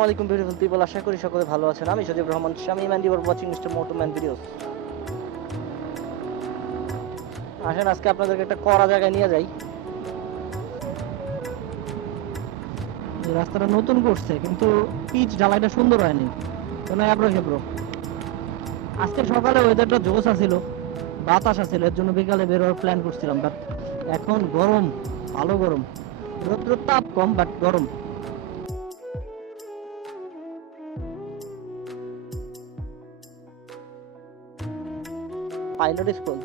আসসালামু আলাইকুম beautiful people, আশা করি সকলে ভালো আছেন। আমি Sajib Rahman Shamim and you are watching Mister Motoman videos. আসেন আজকে আপনাদেরকে একটা কড়া জায়গায় নিয়ে যাই। এই রাস্তাটা নতুন করছে কিন্তু পিচ ঢালাইটা সুন্দর হয়নি, কোনো এবড়ো খেবড়ো। আজকে সকালে ওয়েদারটা জোস আছিল, বাতাস আছিল, এর জন্য বিকালে বের হওয়ার প্ল্যান করছিলাম। বাট এখন গরম, ভালো গরম, রোদ্র তাপ কম বাট গরম। Pilot school,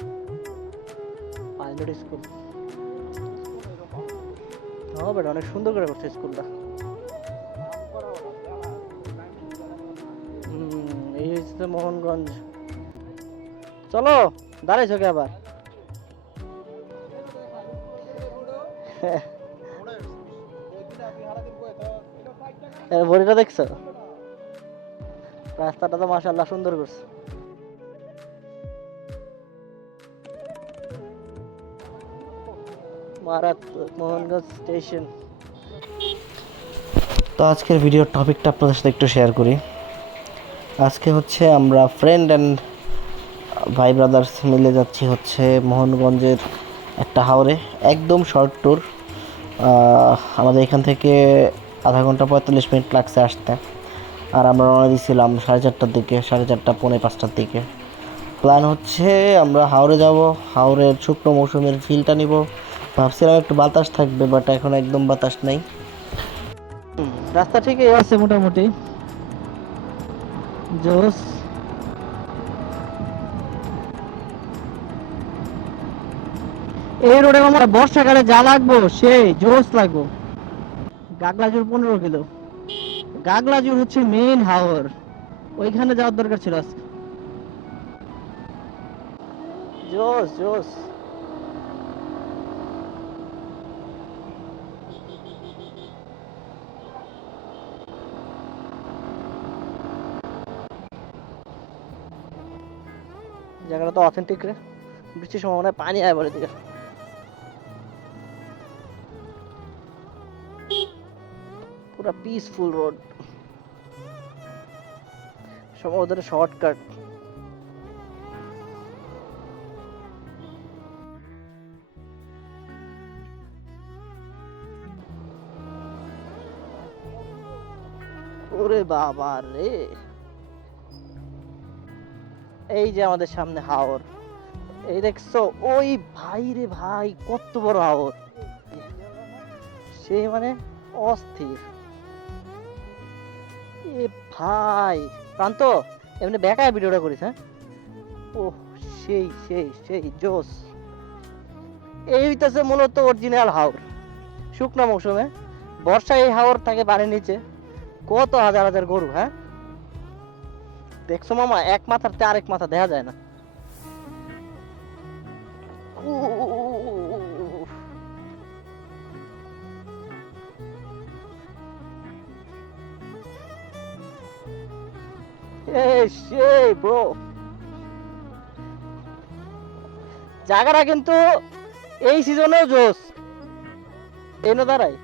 pilot school. হ্যাঁ বেটা, অনেক সুন্দর করে করছে স্কুলটা। এই হচ্ছে মোহনগঞ্জ। চলো, দাঁড়াইছো কে আবার? বড়িটা দেখছো? রাস্তাটা তো মাশাআল্লাহ সুন্দর করছে। মারাত্মক মোহনগঞ্জ স্টেশন। তো আজকের ভিডিওর টপিকটা আপনাদের সাথে একটু শেয়ার করি। আজকে হচ্ছে আমরা ফ্রেন্ড অ্যান্ড ভাই ব্রাদার্স মিলে যাচ্ছি হচ্ছে মোহনগঞ্জের একটা হাওরে, একদম শর্ট ট্যুর। আমাদের এখান থেকে আধা ঘন্টা 45 মিনিট লাগছে আসতে। আর আমরা রওনা দিয়েছিলাম 4:30টার দিকে, 4:30 পৌনে 5টার দিকে। প্ল্যান হচ্ছে আমরা হাওরে যাব, হাওরের শুকনো মৌসুমের ফিলটা নিব। ভাবছিলাম একটু বাতাস থাকবে, বাট এখন একদম বাতাস নেই। রাস্তা ঠিকই আছে মোটামুটি, জোস। এই রোডে আমার বর্ষাকালে যা লাগবো সেই জোস লাগবো। গাগলাজুর 15 কিলো। গাগলাজুর হচ্ছে মেইন হাওর, ওইখানে যাওয়ার দরকার ছিল আজকে। জোস জোস। জায়গাটা তো অথেন্টিক রে, বৃষ্টির সময় মনে হয় পানি আয় বলে দিকে। পুরা পিসফুল রোড, সময় ওদের শর্টকাট। ওরে বাবা রে, এই যে আমাদের সামনে হাওর, এই দেখছো? ওই ভাই রে ভাই, কত বড় হাওর! সে মানে অস্থির। এ ভাই প্রান্ত, এমনি বেকায় ভিডিওটা করিস? হ্যাঁ, ও সেই সেই সেই জোস। এই হইতেছে মূলত অরিজিনাল হাওর। শুকনা মৌসুমে, বর্ষায় এই হাওর থাকে পানির নিচে, কত হাজার হাজার গরু। হ্যাঁ দেখছো মামা, এক মাথার চেয়ে আরেক মাথা দেখা যায় না। সেই ব্রো, জায়গাটা কিন্তু এই সিজনেও জোস। এনে দাঁড়ায়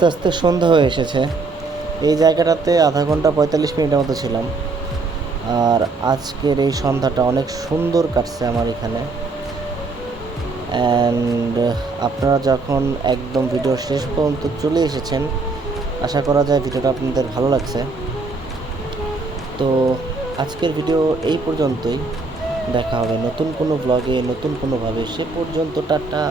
আস্তে আস্তে সন্ধ্যা হয়ে এসেছে। এই জায়গাটাতে আধা ঘন্টা 45 মিনিটের মতো ছিলাম। আর আজকের এই সন্ধ্যাটা অনেক সুন্দর কাটছে আমার এখানে। অ্যান্ড আপনারা যখন একদম ভিডিও শেষ পর্যন্ত চলে এসেছেন, আশা করা যায় ভিডিওটা আপনাদের ভালো লাগছে। তো আজকের ভিডিও এই পর্যন্তই। দেখা হবে নতুন কোনো ব্লগে, নতুন কোনোভাবে। সে পর্যন্ত টাটা।